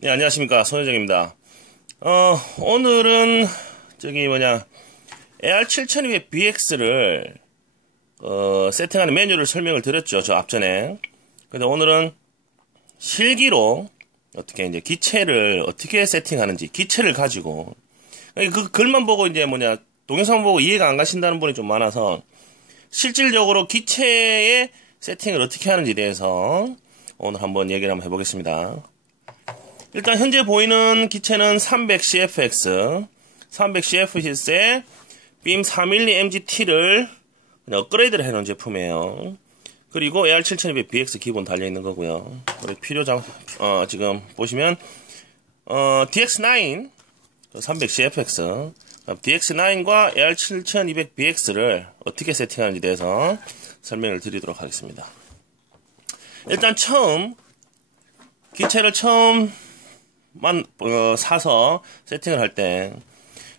네, 안녕하십니까. 손혜정입니다. 오늘은, AR7200BX를, 세팅하는 메뉴를 설명을 드렸죠. 저 앞전에. 근데 오늘은 실기로, 이제 기체를 어떻게 세팅하는지, 기체를 가지고, 그 글만 보고 동영상 보고 이해가 안 가신다는 분이 좀 많아서, 실질적으로 기체의 세팅을 어떻게 하는지에 대해서 오늘 한번 얘기를 한번 해보겠습니다. 일단 현재 보이는 기체는 300CFX, 300CFX의 빔 4mm MGT를 업그레이드를 해놓은 제품이에요. 그리고 AR7200BX 기본 달려있는 거고요. 필요장, 지금 보시면, DX9, 300CFX, DX9과 AR7200BX를 어떻게 세팅하는지에 대해서 설명을 드리도록 하겠습니다. 일단 기체를 사서 세팅을 할 때,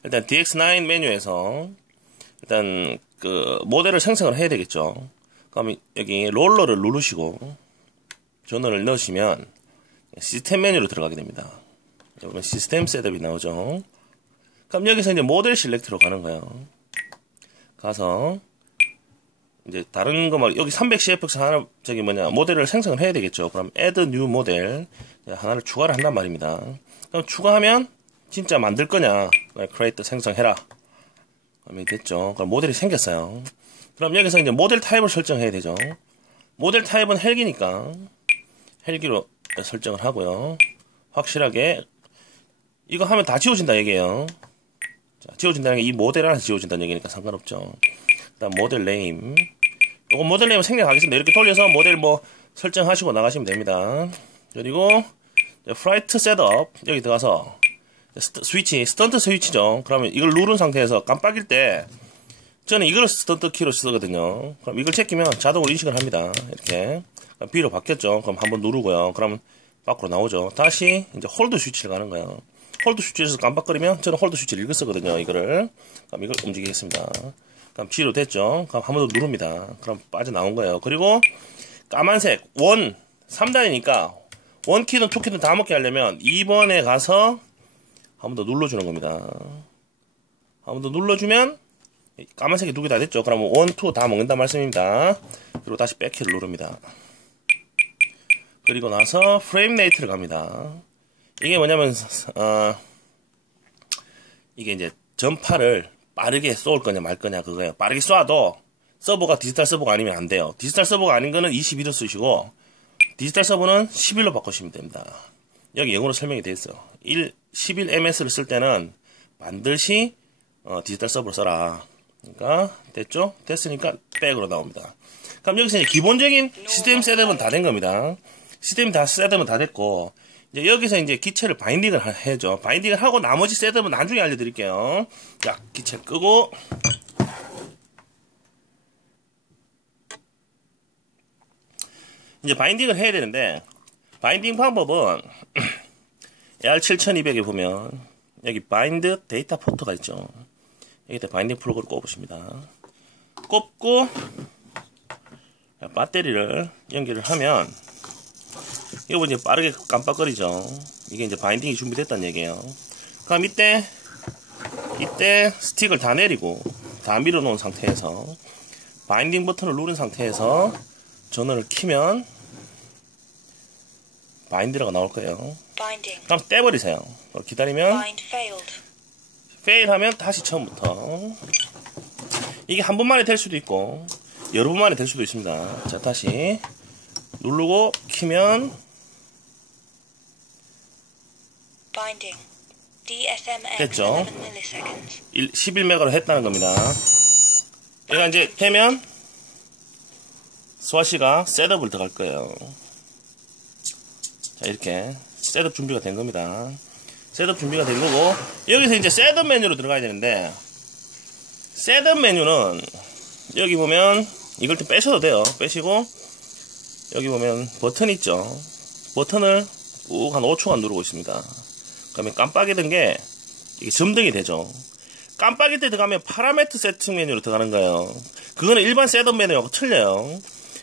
일단 DX9 메뉴에서, 일단 모델을 생성을 해야 되겠죠. 그럼 여기 롤러를 누르시고, 전원을 넣으시면, 시스템 메뉴로 들어가게 됩니다. 여기 시스템 셋업이 나오죠. 그럼 여기서 이제 모델 실렉트로 가는 거예요. 가서, 이제 다른 여기 300CFX 하나, 모델을 생성을 해야 되겠죠. 그럼 add new 모델, 하나를 추가를 한단 말입니다. 그럼 추가하면, 진짜 만들 거냐? create 생성해라. 그럼 됐죠. 그럼 모델이 생겼어요. 그럼 여기서 이제 모델 타입을 설정해야 되죠. 모델 타입은 헬기니까, 헬기로 설정을 하고요. 확실하게, 이거 하면 다 지워진다 얘기예요. 자, 지워진다는 게 이 모델 안에서 지워진다는 얘기니까 상관없죠. 그다음 모델 네임. 요거 모델 네임 생략하겠습니다. 이렇게 돌려서 모델 설정하시고 나가시면 됩니다. 그리고 프라이트 셋업 여기 들어가서 스위치 스턴트 스위치죠. 그러면 이걸 누른 상태에서 깜빡일 때 저는 이걸 스턴트 키로 쓰거든요. 그럼 이걸 체키면 자동으로 인식을 합니다. 이렇게 B로 바뀌었죠. 그럼 한번 누르고요. 그러면 밖으로 나오죠. 다시 이제 홀드 스위치를 가는 거예요. 홀드 스위치에서 깜빡거리면 저는 홀드 스위치를 읽어 쓰거든요. 이거를. 그럼 이걸 움직이겠습니다. 그럼 G로 됐죠. 그럼 한 번 더 누릅니다. 그럼 빠져나온 거예요. 그리고 까만색 3단이니까 1키든 2키든 다 먹게 하려면 2번에 가서 한 번 더 눌러주는 겁니다. 한 번 더 눌러주면 까만색이 2개 다 됐죠. 그러면 1, 2 다 먹는단 말씀입니다. 그리고 다시 백키를 누릅니다. 그리고 나서 프레임 레이트를 갑니다. 이게 뭐냐면 이게 이제 전파를 빠르게 쏠 거냐 말 거냐 그거예요. 빠르게 쏴도 서버가 디지털 서버가 아니면 안 돼요. 디지털 서버가 아닌 거는 22로 쓰시고 디지털 서버는 11로 바꾸시면 됩니다. 여기 영어로 설명이 되어 있어요. 11MS를 쓸 때는 반드시 디지털 서버로 써라. 그러니까 됐죠? 됐으니까 백으로 나옵니다. 그럼 여기서 이제 기본적인 시스템 셋업은 다 된 겁니다. 시스템 셋업은 다 됐고 이제 여기서 이제 기체를 바인딩을 해죠. 바인딩을 하고 나머지 셋업은 나중에 알려드릴게요. 자, 기체 끄고 이제 바인딩을 해야 되는데 바인딩 방법은 AR7200에 보면 여기 바인드 데이터 포트가 있죠. 여기다 바인딩 플러그를 꼽으십니다. 꼽고 배터리를 연결을 하면 이거 이제 빠르게 깜빡거리죠. 이게 이제 바인딩이 준비됐다는 얘기예요. 그럼 이때 스틱을 다 내리고 다 밀어놓은 상태에서 바인딩 버튼을 누른 상태에서 전원을 키면 바인드가 나올 거예요. 그럼 떼버리세요. 기다리면 fail 하면 다시 처음부터. 이게 한 번만에 될 수도 있고 여러 번만에 될 수도 있습니다. 자, 다시 누르고 키면 됐죠. 11메가로 했다는 겁니다. 얘가 이제 되면 스와시가 셋업을 들어갈 거예요. 자, 이렇게 셋업 준비가 된 겁니다. 셋업 준비가 된 거고 여기서 이제 셋업 메뉴로 들어가야 되는데 셋업 메뉴는 여기 보면 이걸 좀 빼셔도 돼요. 빼시고 여기 보면 버튼 있죠. 버튼을 꾹 한 5초간 누르고 있습니다. 그러면 깜빡이던 게 이게 점등이 되죠. 깜빡일 때 들어가면 파라메트 세팅 메뉴로 들어가는 거예요. 그거는 일반 셋업 메뉴하고 틀려요.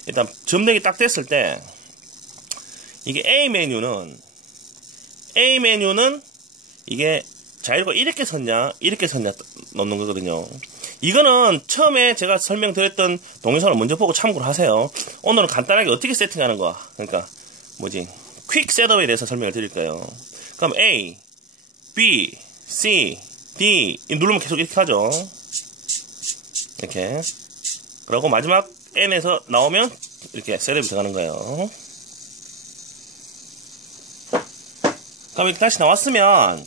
일단 점등이 딱 됐을 때 이게 A 메뉴는 A 메뉴는 이게 자이로가 이렇게 섰냐 이렇게 섰냐 넣는 거거든요. 이거는 처음에 제가 설명드렸던 동영상을 먼저 보고 참고를 하세요. 오늘은 간단하게 어떻게 세팅하는 거야. 그러니까 뭐지 퀵 셋업에 대해서 설명을 드릴 거예요. 그럼 A, B, C, D 누르면 계속 이렇게 하죠. 이렇게. 그리고 마지막 N에서 나오면 이렇게 셋업이 들어가는 거예요. 그럼 이렇게 다시 나왔으면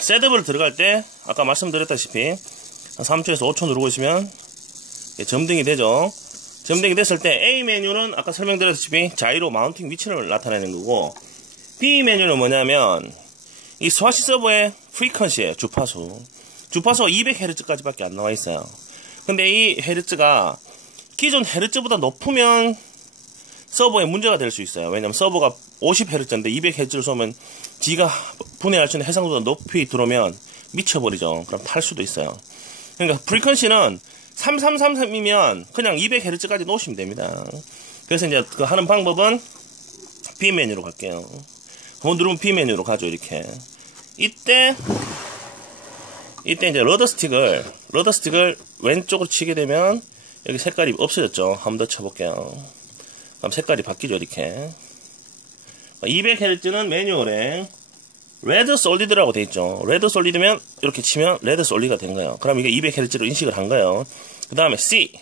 셋업을 들어갈 때 아까 말씀드렸다시피 한 3초에서 5초 누르고 있으면 점등이 되죠. 점등이 됐을 때 A 메뉴는 아까 설명드렸다시피 자이로 마운팅 위치를 나타내는 거고, B 메뉴는 뭐냐면 이 스와시 서버의 프리퀀시예요. 주파수가 200Hz까지밖에 안 나와 있어요. 근데 이 헤르츠가 기존 헤르츠보다 높으면 서버에 문제가 될 수 있어요. 왜냐면 서버가 50Hz인데 200Hz를 쏘면 지가 분해할 수 있는 해상도가 높이 들어오면 미쳐버리죠. 그럼 탈 수도 있어요. 그러니까 프리퀀시는 3333이면 그냥 200Hz까지 놓으시면 됩니다. 그래서 이제 그 하는 방법은 B 메뉴로 갈게요. 한번 누르면 B 메뉴로 가죠. 이렇게. 이때 이제 러더 스틱을 왼쪽으로 치게 되면 여기 색깔이 없어졌죠. 한 번 더 쳐볼게요. 그럼 색깔이 바뀌죠. 이렇게. 200Hz는 매뉴얼에 레드 솔리드라고 돼 있죠. 레드 솔리드면 이렇게 치면 레드 솔리드가 된 거예요. 그럼 이게 200Hz로 인식을 한 거예요. 그 다음에 C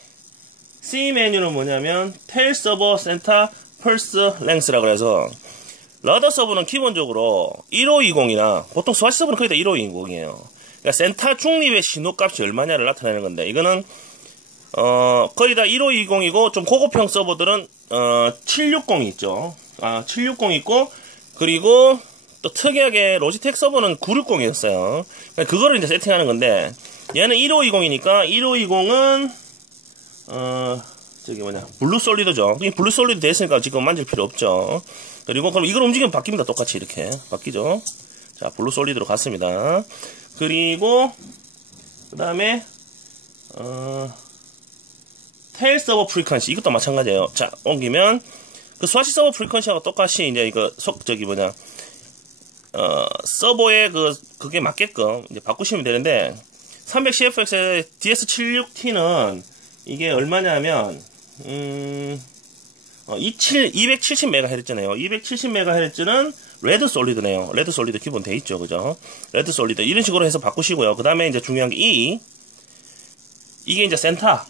메뉴는 뭐냐면 테일 서버 센터 펄스 랭스라고 해서 러더 서버는 기본적으로 1520이나 보통 스와시 서버는 거의 다 1520이에요. 그러니까 센터 중립의 신호값이 얼마냐를 나타내는 건데, 이거는 거의 다 1520이고 좀 고급형 서버들은 760이 있죠. 760 있고, 그리고 또 특이하게 로지텍 서버는 960이었어요. 그러니까 그거를 이제 세팅하는 건데, 얘는 1520이니까 1520은 저기 블루 솔리드죠. 이 블루 솔리드 됐으니까 지금 만질 필요 없죠. 그리고 그럼 이걸 움직이면 바뀝니다. 똑같이 이렇게 바뀌죠. 자, 블루 솔리드로 갔습니다. 그리고 그 다음에 테일 서버 프리퀀시 이것도 마찬가지예요. 자, 옮기면 그 스와시 서버 프리퀀시하고 똑같이 이제 이거 서버에 그게 맞게끔 이제 바꾸시면 되는데, 300CFX의 DS76T는 이게 얼마냐면 270MHz네요. 270MHz는 레드 솔리드네요. 레드 솔리드 기본 돼 있죠. 그죠? 레드 솔리드 이런 식으로 해서 바꾸시고요. 그 다음에 이제 중요한 게 이게 이제 센터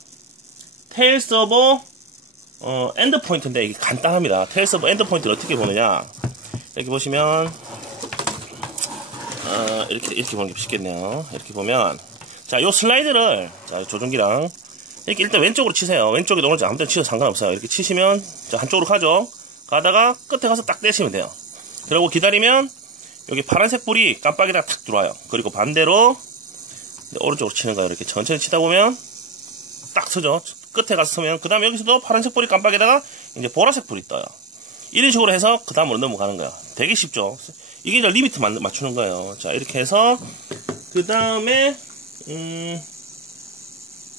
테일 서버 엔드 포인트인데, 이게 간단합니다. 테일 서버 엔드 포인트를 어떻게 보느냐, 여기 보시면 이렇게 보는 게 쉽겠네요. 이렇게 보면, 자, 요 슬라이드를, 자, 조종기랑 이렇게 일단 왼쪽으로 치세요. 왼쪽에 오른쪽 아무 데나 치셔도 상관없어요. 이렇게 치시면, 자, 한쪽으로 가죠. 가다가 끝에 가서 딱 떼시면 돼요. 그리고 기다리면 여기 파란색 불이 깜빡이다 탁 들어와요. 그리고 반대로 오른쪽으로 치는 거예요. 이렇게 천천히 치다 보면 딱 서죠. 끝에 가서 서면, 그 다음에 여기서도 파란색 불이 깜빡이다가 이제 보라색 불이 떠요. 이런 식으로 해서 그 다음으로 넘어가는 거야. 되게 쉽죠. 이게 이제 리미트 맞추는 거예요. 자, 이렇게 해서 그 다음에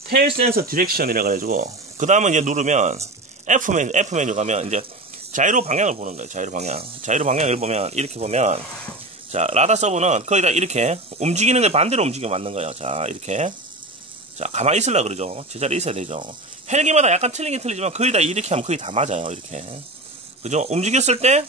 테일 센서 디렉션이라 가지고, 그 다음은 이제 누르면 F 메뉴 가면 이제 자이로 방향을 보는 거예요. 자이로 방향을 보면 이렇게 보면, 자, 라다 서버는 거의 다 이렇게 움직이는 게 반대로 움직이면 맞는 거예요. 자, 이렇게. 자, 가만히 있으려고 그러죠. 제자리에 있어야 되죠. 헬기마다 약간 틀리긴 틀리지만 거의 다 이렇게 하면 거의 다 맞아요. 이렇게. 그죠? 움직였을 때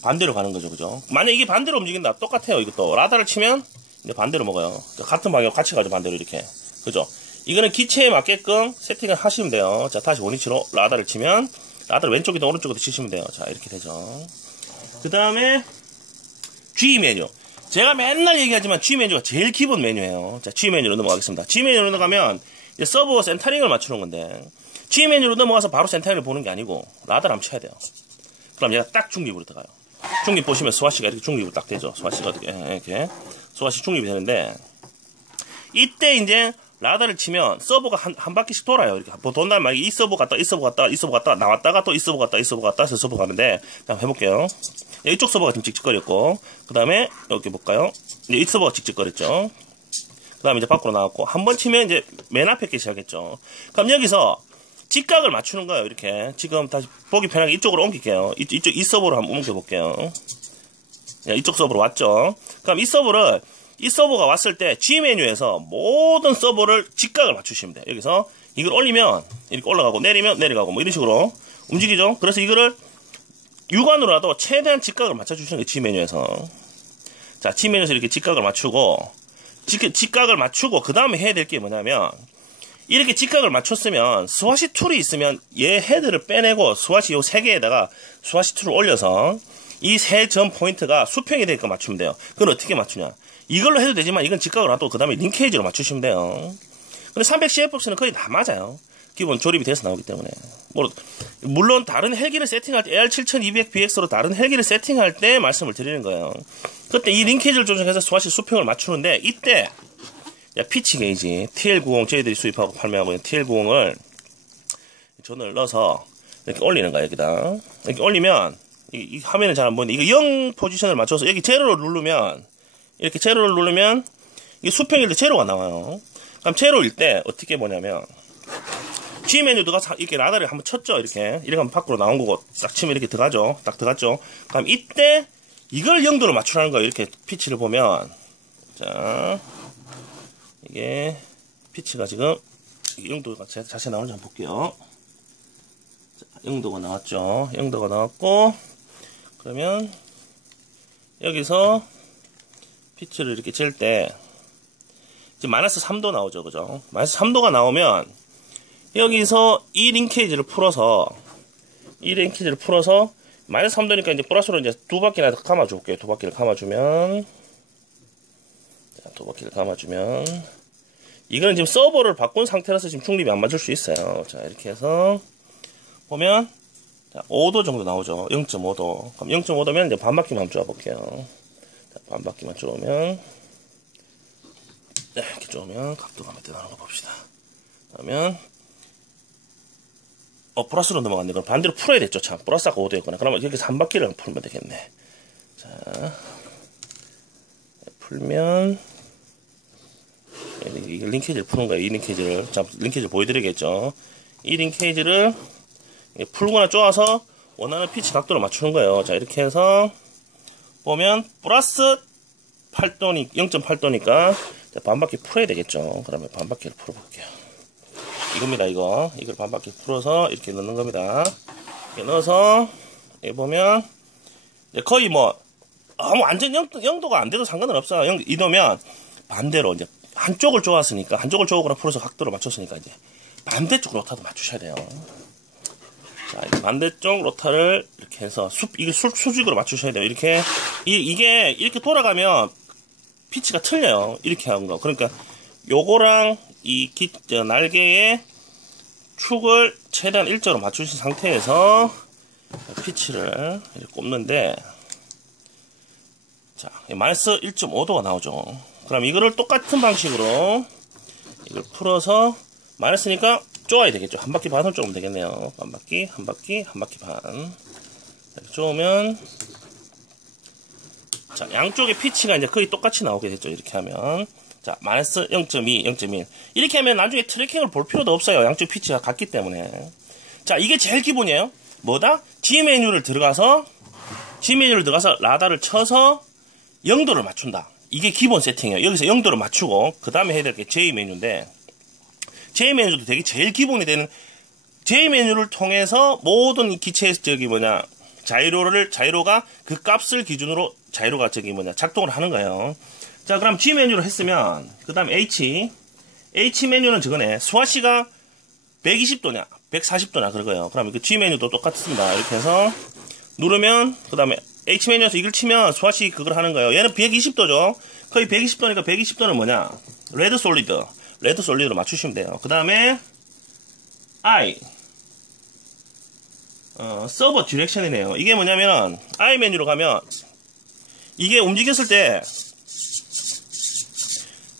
반대로 가는 거죠. 그죠? 만약 이게 반대로 움직인다. 똑같아요. 이것도. 라다를 치면 이제 반대로 먹어요. 같은 방향 같이 가죠. 반대로 이렇게. 그죠? 이거는 기체에 맞게끔 세팅을 하시면 돼요. 자, 다시 원위치로 라다를 치면 라다를 왼쪽이든 오른쪽이든 치시면 돼요. 자, 이렇게 되죠. 그 다음에 G 메뉴. 제가 맨날 얘기하지만 G 메뉴가 제일 기본 메뉴예요. 자, G 메뉴로 넘어가겠습니다. G 메뉴로 넘어가면 이제 서버 센터링을 맞추는 건데, G 메뉴로 넘어가서 바로 센터링을 보는 게 아니고 라다를 한번 쳐야 돼요. 그럼 얘가 딱 중립으로 들어가요. 중립 보시면 스와시가 이렇게 중립으로 딱 되죠. 스와시가 이렇게 스와시 중립이 되는데, 이때 이제 라다를 치면 서버가 한 바퀴씩 돌아요. 이렇게 돈다는 말이 이 서버 갔다 이 서버 갔다 이 서버 갔다 나왔다가 또 이 서버 갔다 이 서버 갔다 해서 서버 가는데, 한번 해볼게요. 이쪽 서버가 좀 찍찍거렸고, 그 다음에 여기 볼까요? 이 서버가 찍찍거렸죠. 그 다음에 이제 밖으로 나왔고, 한 번 치면 이제 맨 앞에 게 시작했죠. 그럼 여기서 직각을 맞추는 거예요. 이렇게 지금 다시 보기 편하게 이쪽으로 옮길게요. 이 서버로 한번 옮겨볼게요. 이쪽 서버로 왔죠. 그럼 이 서버가 왔을 때 G 메뉴에서 모든 서버를 직각을 맞추시면 돼요. 여기서 이걸 올리면 이렇게 올라가고 내리면 내려가고 뭐 이런 식으로 움직이죠. 그래서 이거를 육안으로라도 최대한 직각을 맞춰주시는 거예요. G 메뉴에서. 자, G 메뉴에서 이렇게 직각을 맞추고 그 다음에 해야 될 게 뭐냐면 이렇게 직각을 맞췄으면 스와시 툴이 있으면 얘 헤드를 빼내고 스와시 요 세 개에다가 스와시 툴을 올려서 이 세 점 포인트가 수평이 되니까 맞추면 돼요. 그걸 어떻게 맞추냐? 이걸로 해도 되지만 이건 직각을 놔두고 그 다음에 링케이지로 맞추시면 돼요. 근데 300CFX는 거의 다 맞아요. 기본 조립이 돼서 나오기 때문에. 물론 다른 헬기를 세팅할 때 AR7200BX로 다른 헬기를 세팅할 때 말씀을 드리는 거예요. 그때 이 링케이지를 조정해서 스와시 수평을 맞추는데 이때 피치 게이지 TL90 저희들이 수입하고 판매하고 있는 TL90을 전을 넣어서 이렇게 올리는 거야. 여기다 이렇게 올리면 이 화면은 잘 안 보이는데 이거 0 포지션을 맞춰서 여기 제로를 누르면 이렇게 제로를 누르면 이게 수평일 때 제로가 나와요. 그럼 제로일 때 어떻게 보냐면 G 메뉴가 이렇게 라다를 한번 쳤죠. 이렇게 하면 밖으로 나온 거고 딱 치면 이렇게 들어가죠. 딱 들어갔죠. 그럼 이때 이걸 0도로 맞추라는 거예요. 이렇게 피치를 보면 자 이게 피치가 지금 0도가 자세히 나오는지 한번 볼게요. 자, 0도가 나왔죠. 0도가 나왔고 그러면 여기서 피치를 이렇게 잴 때 지금 마이너스 3도 나오죠. 그죠? 마이너스 3도가 나오면 여기서 이 링케이지를 풀어서 마이너스 3도니까 이제 플러스로 이제 두 바퀴나 더 감아줄게요. 두 바퀴를 감아주면 이거는 지금 서버를 바꾼 상태라서 지금 중립이 안 맞을 수 있어요. 자, 이렇게 해서 보면 자, 5도 정도 나오죠. 0.5도. 그럼 0.5도면 이제 반바퀴만 쪼아 볼게요. 자, 반바퀴만 쪼으면 네, 이렇게 쪼으면 각도가 몇 대 나오는 거 봅시다. 그러면 플러스로 넘어갔네. 그럼 반대로 풀어야 됐죠. 참, 플러스가 5도였구나. 그러면 여기서 한 바퀴를 풀면 되겠네. 자, 풀면 이 링케이지를 푸는 거예요. 이 링케이지를. 자, 링케이지를 보여드리겠죠. 이 링케이지를 풀거나 쪼아서 원하는 피치 각도를 맞추는 거예요. 자, 이렇게 해서 보면 플러스 8도니 0.8도니까 반바퀴 풀어야 되겠죠. 그러면 반바퀴를 풀어볼게요. 이겁니다. 이걸 반바퀴 풀어서 이렇게 넣는 겁니다. 이렇게 넣어서 여기 보면 거의 뭐 완전 0도가 안 돼도 상관은 없어요. 이 넣으면 반대로 이제 한쪽을 쪼았으니까 한쪽을 쪼거나 풀어서 각도를 맞췄으니까 이제 반대쪽 로타도 맞추셔야 돼요. 자, 반대쪽 로타를 이렇게 해서 이게 수직으로 맞추셔야 돼요. 이게 이렇게 돌아가면 피치가 틀려요. 이렇게 한 거. 그러니까 요거랑 이 날개의 축을 최대한 일자로 맞추신 상태에서 피치를 이렇게 꼽는데 자, 마이너스 1.5도가 나오죠. 그럼 이거를 똑같은 방식으로 이걸 풀어서 마이너스니까 쪼아야 되겠죠. 한 바퀴 반을 쪼으면 되겠네요. 한 바퀴 반. 이렇게 쪼으면 자, 양쪽의 피치가 이제 거의 똑같이 나오게 됐죠. 이렇게 하면 자, 마이너스 0.2, 0.1 이렇게 하면 나중에 트래킹을 볼 필요도 없어요. 양쪽 피치가 같기 때문에. 자, 이게 제일 기본이에요. 뭐다? G 메뉴를 들어가서 라다를 쳐서 0도를 맞춘다. 이게 기본 세팅이에요. 여기서 0도를 맞추고 그 다음에 해야 될 게 J 메뉴인데 J 메뉴도 되게 제일 기본이 되는 J 메뉴를 통해서 모든 기체의 자이로가 그 값을 기준으로 자이로가 작동을 하는 거예요. 자, 그럼 G 메뉴를 했으면 그 다음 H 메뉴는 저거네. 스와시가 120도냐 140도냐 그러고요. 그럼 그 G 메뉴도 똑같습니다. 이렇게 해서 누르면 그 다음에 H 메뉴에서 이걸 치면 스와시 그걸 하는 거예요. 얘는 120도죠. 거의 120도니까 120도는 뭐냐? 레드 솔리드로 맞추시면 돼요. 그 다음에 I 서버 디렉션이네요. 이게 뭐냐면 I 메뉴로 가면 이게 움직였을 때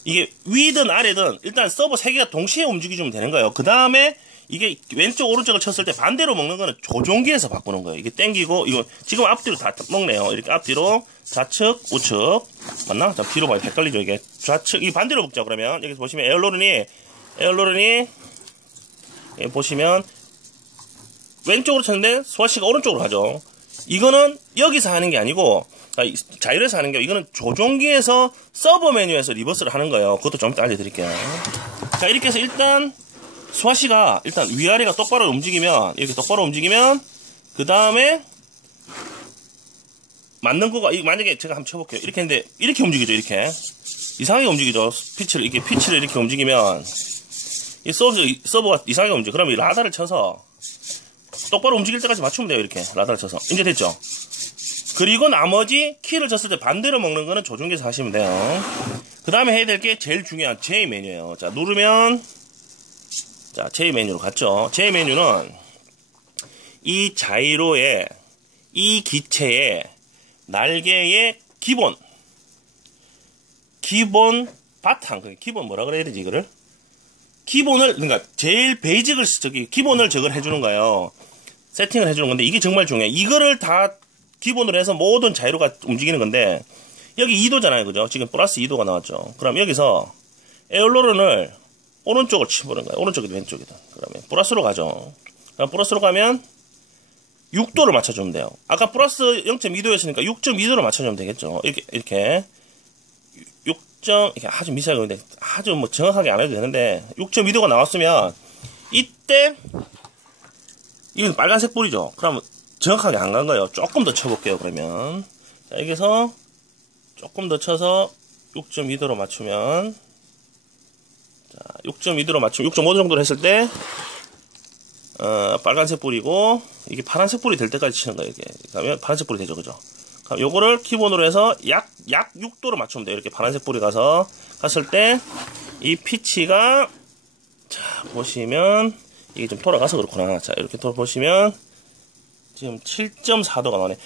이게 위든 아래든 일단 서버 3개가 동시에 움직여주면 되는 거예요. 그 다음에 이게 왼쪽 오른쪽을 쳤을 때 반대로 먹는 거는 조종기에서 바꾸는 거예요. 이게 땡기고 이거 지금 앞뒤로 다 먹네요. 이렇게 앞뒤로 좌측 우측 맞나? 자, 뒤로 봐요. 헷갈리죠 이게. 좌측 이 반대로 먹죠. 그러면 여기 보시면 에어로른이 보시면 왼쪽으로 쳤는데 스와시가 오른쪽으로 가죠. 이거는 여기서 하는 게 아니고 자율에서 하는 게, 이거는 조종기에서 서버 메뉴에서 리버스를 하는 거예요. 그것도 좀 이따 알려드릴게요. 자, 이렇게 해서 일단 스와시가 일단 위아래가 똑바로 움직이면, 이렇게 똑바로 움직이면, 그 다음에 맞는 거가, 만약에 제가 한번 쳐볼게요. 이렇게 했는데, 이렇게 움직이죠, 이렇게. 이상하게 움직이죠. 피치를 이렇게 움직이면, 이 서버가 이상하게 움직여. 그러면 이 라다를 쳐서, 똑바로 움직일 때까지 맞추면 돼요, 이렇게. 라다를 쳐서. 이제 됐죠? 그리고 나머지 키를 쳤을 때 반대로 먹는 거는 조종기에서 하시면 돼요. 그 다음에 해야 될 게 제일 중요한 J 메뉴예요. 자, 누르면, 자, J 메뉴로 갔죠. J 메뉴는 이 자이로의, 이 기체의 날개의 기본 바탕, 기본 뭐라 그래야 되지, 이거를? 기본을, 그러니까 제일 베이직을, 기본을 저걸 해주는 거예요. 세팅을 해주는 건데, 이게 정말 중요해. 이거를 다 기본으로 해서 모든 자이로가 움직이는 건데, 여기 2도잖아요, 그죠? 지금 플러스 2도가 나왔죠. 그럼 여기서 에어로런을 오른쪽으로 치보는 거예요. 오른쪽이든 왼쪽이든. 그러면 플러스로 가죠. 그럼 플러스로 가면 6도를 맞춰주면 돼요. 아까 플러스 0.2도였으니까 6.2도로 맞춰주면 되겠죠. 이렇게 6점, 이렇게 아주 미세하게 오는데, 아주 뭐 정확하게 안 해도 되는데, 6.2도가 나왔으면, 이때, 이건 빨간색 불이죠. 그러면 정확하게 안 간 거예요. 조금 더 쳐볼게요, 그러면. 자, 여기서 조금 더 쳐서 6.2도로 맞추면, 자, 6.2도로 맞추면 6.5도 정도로 했을 때, 빨간색 불이고, 이게 파란색 불이 될 때까지 치는 거예요, 이게. 그러면 파란색 불이 되죠, 그죠? 그럼 요거를 기본으로 해서 약 6도로 맞추면 돼요. 이렇게 파란색 불이 갔을 때, 이 피치가, 자, 보시면, 이게 좀 돌아가서 그렇구나. 자, 이렇게 보시면, 지금 7.4도가 나오네.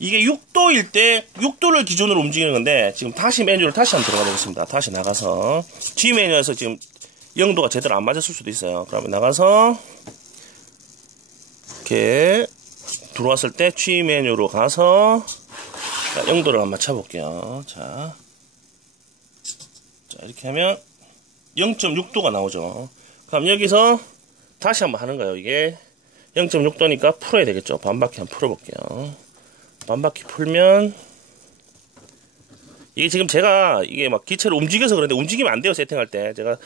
이게 6도일 때, 6도를 기준으로 움직이는 건데, 지금 다시 메뉴를 다시 한번 들어가 보겠습니다. 다시 나가서, G 메뉴에서 지금 0도가 제대로 안 맞았을 수도 있어요. 그러면 나가서, 이렇게, 들어왔을 때, G 메뉴로 가서, 자, 0도를 한번 맞춰볼게요. 자, 이렇게 하면, 0.6도가 나오죠. 그럼 여기서, 다시 한번 하는 거예요. 이게, 0.6도니까 풀어야 되겠죠. 반바퀴 한번 풀어볼게요. 반바퀴 풀면 이게 지금 제가 이게 막 기체를 움직여서 그런데 움직이면 안 돼요. 세팅할 때 제가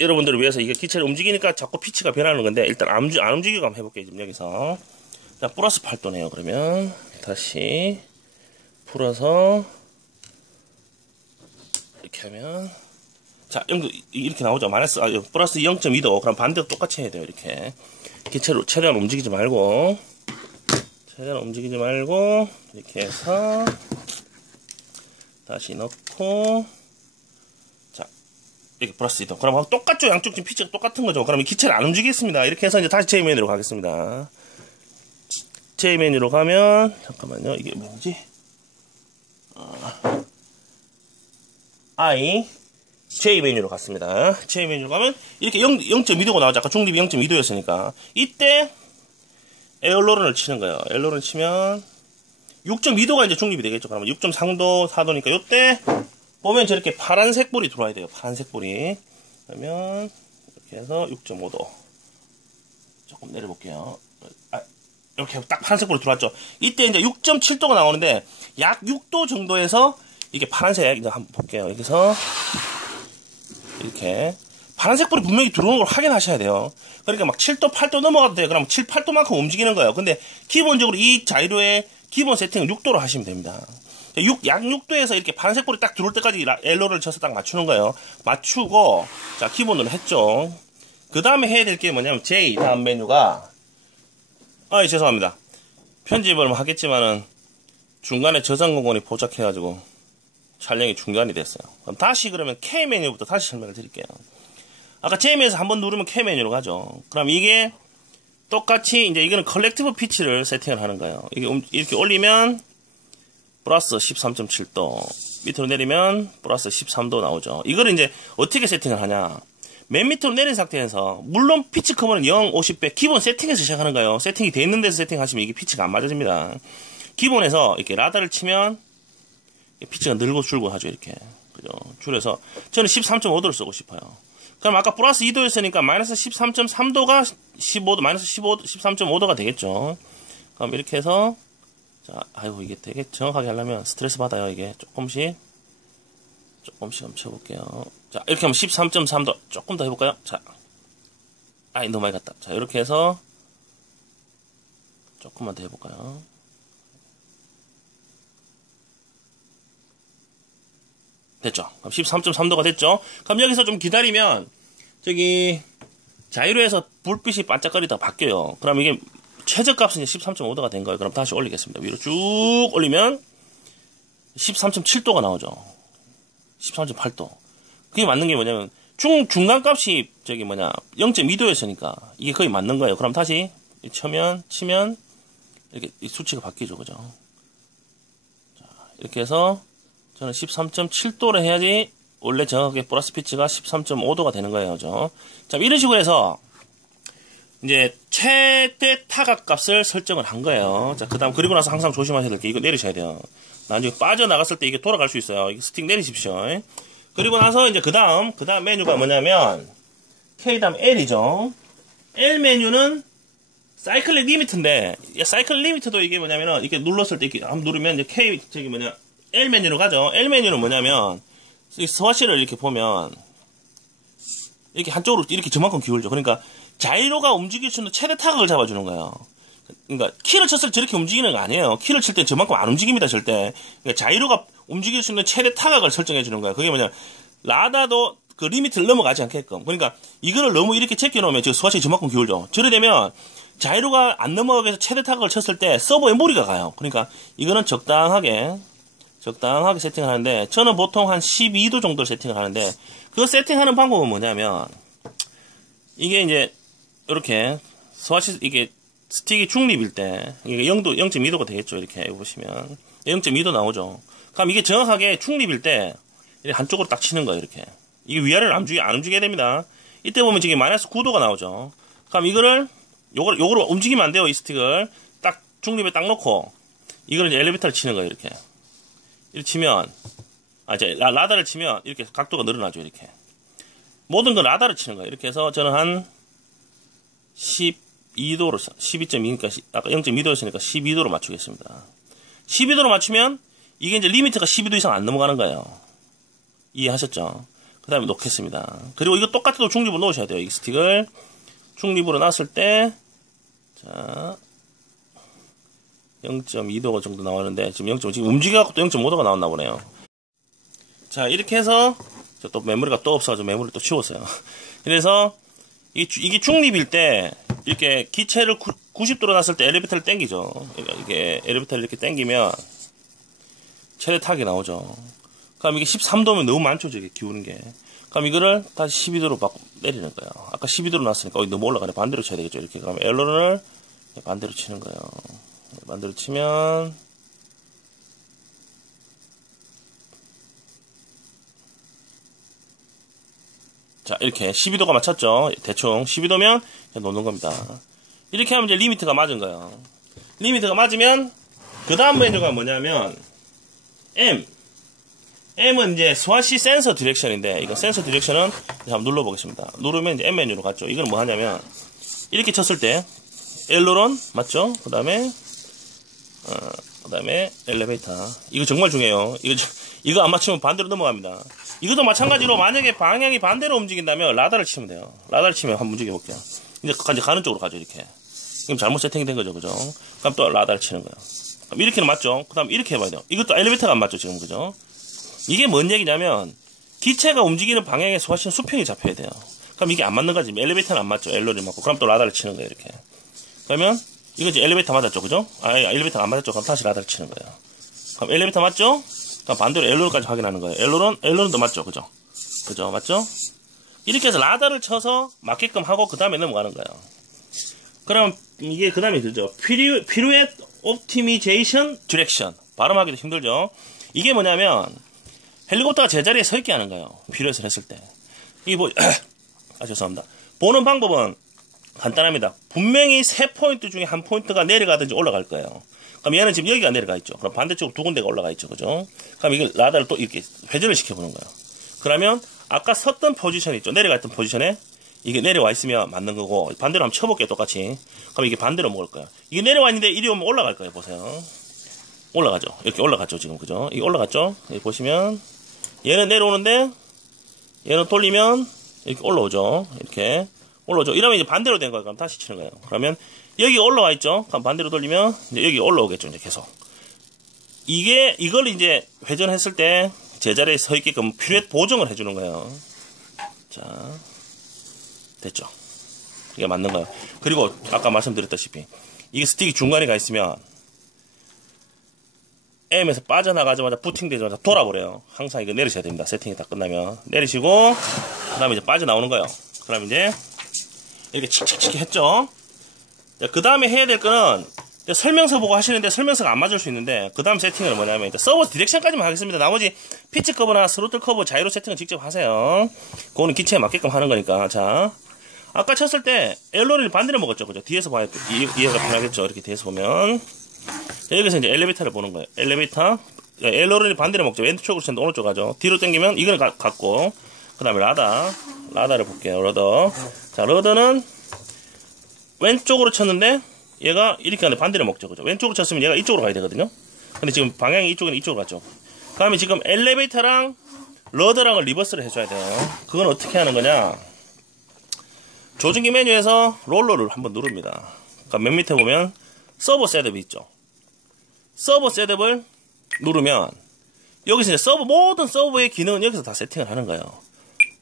여러분들을 위해서 이게 기체를 움직이니까 자꾸 피치가 변하는 건데 일단 안 움직이고 한번 해볼게요. 지금 여기서 자, 플러스 8도네요. 그러면 다시 풀어서 이렇게 하면 자, 이렇게 나오죠. 플러스 0.2도. 그럼 반대로 똑같이 해야 돼요. 이렇게. 기체로 최대한 움직이지 말고. 이렇게 해서. 다시 넣고. 자, 이렇게 플러스 2도. 그럼 똑같죠. 양쪽 지금 피치가 똑같은 거죠. 그럼 이 기체를 안 움직이겠습니다. 이렇게 해서 이제 다시 J 메뉴로 가겠습니다. J 메뉴로 가면, 잠깐만요. 이게 뭐지? J 메뉴로 갔습니다. J 메뉴로 가면 이렇게 0.2도가 나오죠. 아까 중립이 0.2도였으니까 이때 에어로런을 치는 거예요. 에어로런 치면 6.2도가 이제 중립이 되겠죠. 그러면 6.3도, 4도니까 이때 보면 저렇게 파란색 불이 들어와야 돼요. 파란색 불이. 그러면 이렇게 해서 6.5도 조금 내려볼게요. 이렇게 딱 파란색 불이 들어왔죠. 이때 이제 6.7도가 나오는데 약 6도 정도에서 이게 파란색 이제 한번 볼게요. 여기서 이렇게 파란색 불이 분명히 들어오는 걸 확인하셔야 돼요. 그러니까 막 7도, 8도 넘어가도 돼요. 그럼 7, 8도만큼 움직이는 거예요. 근데 기본적으로 이 자이로의 기본 세팅은 6도로 하시면 됩니다. 약 6도에서 이렇게 파란색 불이 딱 들어올 때까지 엘로를 쳐서 딱 맞추는 거예요. 맞추고 자, 기본으로 했죠. 그 다음에 해야 될 게 뭐냐면 J 다음 메뉴가 죄송합니다. 편집을 하겠지만은 중간에 저장공간이 포착해가지고 촬영이 중단이 됐어요. 그럼 다시 그러면 K 메뉴부터 다시 설명을 드릴게요. 아까 J 메뉴에서 한번 누르면 K 메뉴로 가죠. 그럼 이게 똑같이 이제 이거는 컬렉티브 피치를 세팅을 하는 거예요. 이게 이렇게 올리면 플러스 13.7도, 밑으로 내리면 플러스 13도 나오죠. 이거를 이제 어떻게 세팅을 하냐? 맨 밑으로 내린 상태에서 물론 피치 커버는 0, 50배 기본 세팅에서 시작하는 거예요. 세팅이 돼 있는 데서 세팅하시면 이게 피치가 안 맞아집니다. 기본에서 이렇게 라다를 치면 피치가 늘고 줄고 하죠. 이렇게 그죠? 줄여서 저는 13.5도를 쓰고 싶어요. 그럼 아까 플러스 2도였으니까 마이너스 13.3도가 15도, 마이너스 13.5도가 되겠죠. 그럼 이렇게 해서 자, 아이고, 이게 되게 정확하게 하려면 스트레스 받아요, 이게. 조금씩 한번 쳐볼게요. 자, 이렇게 하면 13.3도. 조금 더 해볼까요? 자, 아이, 너무 많이 갔다. 자, 이렇게 해서 조금만 더 해볼까요? 됐죠? 그럼 13.3도가 됐죠? 그럼 여기서 좀 기다리면, 저기, 자이로에서 불빛이 반짝거리다가 바뀌어요. 그럼 이게 최저값은 이제 13.5도가 된 거예요. 그럼 다시 올리겠습니다. 위로 쭉 올리면 13.7도가 나오죠. 13.8도. 그게 맞는 게 뭐냐면, 중간값이 저기 0.2도였으니까 이게 거의 맞는 거예요. 그럼 다시 치면, 이렇게 수치가 바뀌죠. 그죠? 자, 이렇게 해서 저는 13.7도를 해야지 원래 정확하게 플러스 피치가 13.5도가 되는 거예요. 그죠? 자, 이런 식으로 해서 이제 최대 타각 값을 설정을 한 거예요. 자, 그다음 그리고 나서 항상 조심하셔야 될 게 이거 내리셔야 돼요. 나중에 빠져나갔을 때 이게 돌아갈 수 있어요. 이거 스틱 내리십시오. 그리고 나서 이제 그다음 메뉴가 뭐냐면 K 다음 L이죠. L 메뉴는 사이클 리미트인데 사이클 리미트도 이게 뭐냐면은 이렇게 눌렀을 때 이렇게 한번 누르면 이제 L 메뉴로 가죠. L 메뉴는 뭐냐면 스와시를 이렇게 보면 이렇게 한쪽으로 이렇게 저만큼 기울죠. 그러니까 자이로가 움직일 수 있는 최대 타각을 잡아주는 거예요. 그러니까 키를 쳤을 때 저렇게 움직이는 거 아니에요. 키를 칠 때 저만큼 안 움직입니다. 절대. 그러니까 자이로가 움직일 수 있는 최대 타각을 설정해 주는 거예요. 그게 뭐냐, 라다도 그 리미트를 넘어가지 않게끔. 그러니까 이거를 너무 이렇게 제껴놓으면 지금 스와시 저만큼 기울죠. 저래 되면 자이로가 안 넘어가게 해서 최대 타각을 쳤을 때 서버에 무리가 가요. 그러니까 이거는 적당하게 세팅을 하는데, 저는 보통 한 12도 정도 세팅을 하는데, 그 세팅하는 방법은 뭐냐면, 이게 이제, 이렇게, 이게, 스틱이 중립일 때, 이게 0.2도가 되겠죠. 이렇게 보시면. 0.2도 나오죠. 그럼 이게 정확하게 중립일 때, 이렇게 한쪽으로 딱 치는 거예요. 이렇게. 이게 위아래를 안 움직여야 됩니다. 이때 보면 지금 마이너스 9도가 나오죠. 그럼 요거를 움직이면 안 돼요. 이 스틱을. 딱 중립에 딱 놓고, 이거를 이제 엘리베이터를 치는 거예요. 이렇게. 이렇게 치면, 이제 라다를 치면 이렇게 각도가 늘어나죠. 이렇게. 모든 건 라다를 치는 거예요. 이렇게 해서 저는 한 12도로, 12.2니까, 아까 0.2도였으니까 12도로 맞추겠습니다. 12도로 맞추면 이게 이제 리미트가 12도 이상 안 넘어가는 거예요. 이해하셨죠? 그 다음에 놓겠습니다. 그리고 이거 똑같은 중립으로 놓으셔야 돼요. 이 스틱을 중립으로 놨을 때, 자, 0.2도 정도 나오는데, 지금 지금 움직여갖고 또 0.5도가 나왔나 보네요. 자, 이렇게 해서, 또 메모리가 또 없어가지고 메모리를 또 치웠어요. 그래서, 이게 중립일 때, 이렇게 기체를 90도로 놨을 때 엘리베이터를 당기죠. 그러니까 이게 엘리베이터를 이렇게 당기면, 최대 타격이 나오죠. 그럼 이게 13도면 너무 많죠, 이게 기우는 게. 그럼 이거를 다시 12도로 내리는 거예요. 아까 12도로 놨으니까, 너무 올라가네. 반대로 쳐야 되겠죠. 이렇게. 그러면 엘러런을 반대로 치는 거예요. 반대로 치면, 자, 이렇게 12도가 맞췄죠. 대충 12도면 놓는 겁니다. 이렇게 하면 이제 리미트가 맞은 거예요. 리미트가 맞으면 그 다음 메뉴가 뭐냐면 M은 이제 스와시 센서 디렉션인데, 이거 센서 디렉션은 한번 눌러보겠습니다. 누르면 이제 M 메뉴로 갔죠. 이건 뭐 하냐면 이렇게 쳤을 때 엘로런 맞죠? 그 다음에 엘리베이터. 이거 정말 중요해요. 이거 안 맞추면 반대로 넘어갑니다. 이것도 마찬가지로 만약에 방향이 반대로 움직인다면 라다를 치면 돼요. 라다를 치면 한번 움직여 볼게요. 이제 가는 쪽으로 가죠, 이렇게. 지금 잘못 세팅된 거죠, 그죠? 그럼 또 라다를 치는 거예요. 그럼 이렇게는 맞죠? 그 다음 이렇게 해봐야 돼요. 이것도 엘리베이터가 안 맞죠, 지금, 그죠? 이게 뭔 얘기냐면, 기체가 움직이는 방향에 소화시는 수평이 잡혀야 돼요. 그럼 이게 안 맞는 거지. 엘리베이터는 안 맞죠. 엘로를 맞고. 그럼 또 라다를 치는 거예요, 이렇게. 그러면, 이거 이제 엘리베이터 맞았죠, 그죠? 엘리베이터가 안 맞았죠? 그럼 다시 라다를 치는 거예요. 그럼 엘리베이터 맞죠? 그럼 반대로 엘로를까지 확인하는 거예요. 엘로는도 맞죠, 그죠? 그죠? 맞죠? 이렇게 해서 라다를 쳐서 맞게끔 하고, 그 다음에 넘어가는 거예요. 그럼, 이게 그 다음에 되죠. 피루엣 옵티미제이션 디렉션. 발음하기도 힘들죠? 이게 뭐냐면, 헬리콥터가 제자리에 서 있게 하는 거예요. 피루엣을 했을 때. 이게 죄송합니다. 보는 방법은 간단합니다. 분명히 3포인트 중에 한 포인트가 내려가든지 올라갈 거예요. 그럼 얘는 지금 여기가 내려가 있죠. 그럼 반대쪽으로 두 군데가 올라가 있죠. 그죠? 그럼 이걸 라다를 또 이렇게 회전을 시켜보는 거예요. 그러면 아까 섰던 포지션 있죠. 내려갔던 포지션에 이게 내려와 있으면 맞는 거고, 반대로 한번 쳐볼게요. 똑같이. 그럼 이게 반대로 먹을 거예요. 이게 내려와 있는데 이리 오면 올라갈 거예요. 보세요. 올라가죠. 이렇게 올라갔죠, 지금. 그죠? 이게 올라갔죠? 여기 보시면, 얘는 내려오는데, 얘는 돌리면, 이렇게 올라오죠. 이렇게. 올라오죠. 이러면 이제 반대로 된 거예요. 그럼 다시 치는 거예요. 그러면, 여기 올라와 있죠? 그럼 반대로 돌리면, 이제 여기 올라오겠죠, 이제 계속. 이걸 이제 회전했을 때, 제자리에 서 있게끔 퓨렛 보정을 해주는 거예요. 자, 됐죠. 이게 맞는 거예요. 그리고, 아까 말씀드렸다시피, 이게 스틱이 중간에 가 있으면, M에서 빠져나가자마자 부팅되자마자 돌아버려요. 항상 이거 내리셔야 됩니다. 세팅이 다 끝나면. 내리시고, 그 다음에 이제 빠져나오는 거예요. 그 다음에 이제, 이렇게 칙칙칙 했죠? 그 다음에 해야 될 거는, 설명서 보고 하시는데 설명서가 안 맞을 수 있는데, 그 다음 세팅은 뭐냐면, 이제 서버 디렉션까지만 하겠습니다. 나머지 피치 커브나 스로틀 커브, 자이로 세팅은 직접 하세요. 그거는 기체에 맞게끔 하는 거니까. 자. 아까 쳤을 때, 엘로를 반대로 먹었죠. 그죠? 뒤에서 봐야, 이해가 편하겠죠. 이렇게 뒤에서 보면. 여기서 이제 엘리베이터를 보는 거예요. 엘리베이터. 엘로를 반대로 먹죠. 왼쪽으로 쳤는데 오른쪽 가죠. 뒤로 당기면 이걸 갖고, 그 다음에 라다를 볼게요. 러더. 자, 러더는 왼쪽으로 쳤는데, 얘가 이렇게 하는데 반대로 먹죠. 그죠? 왼쪽으로 쳤으면 얘가 이쪽으로 가야 되거든요. 근데 지금 방향이 이쪽은 이쪽으로 갔죠. 그 다음에 지금 엘리베이터랑 러더랑을 리버스를 해줘야 돼요. 그건 어떻게 하는 거냐. 조준기 메뉴에서 롤러를 한번 누릅니다. 그러니까 맨 밑에 보면 서버 셋업이 있죠. 서버 셋업을 누르면 여기서 이제 모든 서버의 기능은 여기서 다 세팅을 하는 거예요.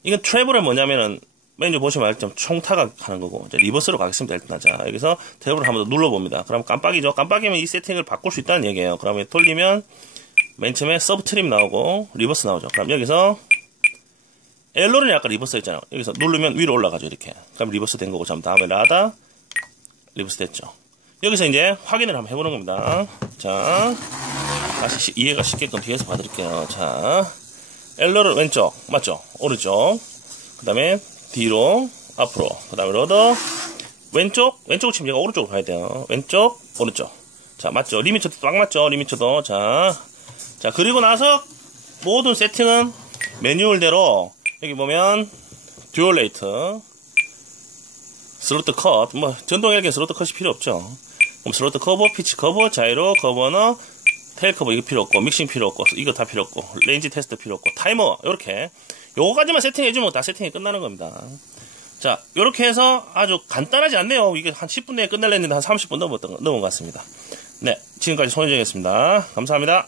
이건 트래블은 뭐냐면은 메뉴 보시면 알죠. 총타각하는 거고. 이제 리버스로 가겠습니다. 일단 자 여기서 트래블을 한번 더 눌러봅니다. 그럼 깜빡이죠. 깜빡이면 이 세팅을 바꿀 수 있다는 얘기예요. 그러면 돌리면 맨 처음에 서브 트림 나오고 리버스 나오죠. 그럼 여기서 엘로는 아까 리버스 했잖아요. 여기서 누르면 위로 올라가죠. 이렇게. 그럼 리버스 된 거고. 자 다음에 라다 리버스 됐죠. 여기서 이제 확인을 한번 해보는 겁니다. 자, 다시 이해가 쉽게끔 뒤에서 봐드릴게요. 자, 엘러를 왼쪽, 맞죠? 오른쪽. 그 다음에 뒤로, 앞으로. 그 다음에 러더, 왼쪽으로 치면 얘가 오른쪽으로 가야 돼요. 왼쪽, 오른쪽. 자, 맞죠? 리미터도 딱 맞죠? 리미터도. 자, 그리고 나서 모든 세팅은 매뉴얼대로 여기 보면 듀얼 레이트, 스로틀 컷, 전동 LG 스로틀 컷이 필요 없죠. 그럼 스로틀 커버, 피치 커버, 자이로, 커버너, 테일 커버 이거 필요 없고, 믹싱 필요 없고, 이거 다 필요 없고, 레인지 테스트 필요 없고, 타이머, 요렇게. 요거까지만 세팅해주면 다 세팅이 끝나는 겁니다. 자, 요렇게 해서 아주 간단하지 않네요. 이게 한 10분 내에 끝날려 했는데 한 30분 넘은 것 같습니다. 네, 지금까지 손혜정이었습니다. 감사합니다.